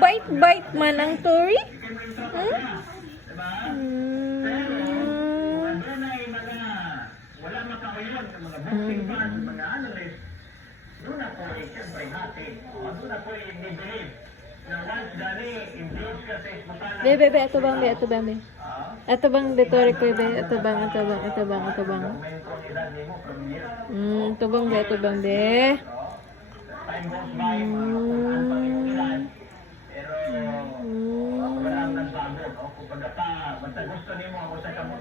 bite-bite man ang Tori? Hmm? Wala makakuyon ng mga booking fans, mga analysts. Doon ako ay siyempre natin. Doon ako ay believe na once dali, induce ka sa ismutalan. Be, ito bang, be, ito bang, be. Ito bang, Tori ko, be. Ito bang. Ito bang, Ito bang, be, ito bang, be. time goes by, ang panginoon pero wala ang nagbago. Kung pagkata, basta gusto niyo mo, ako sa kamot.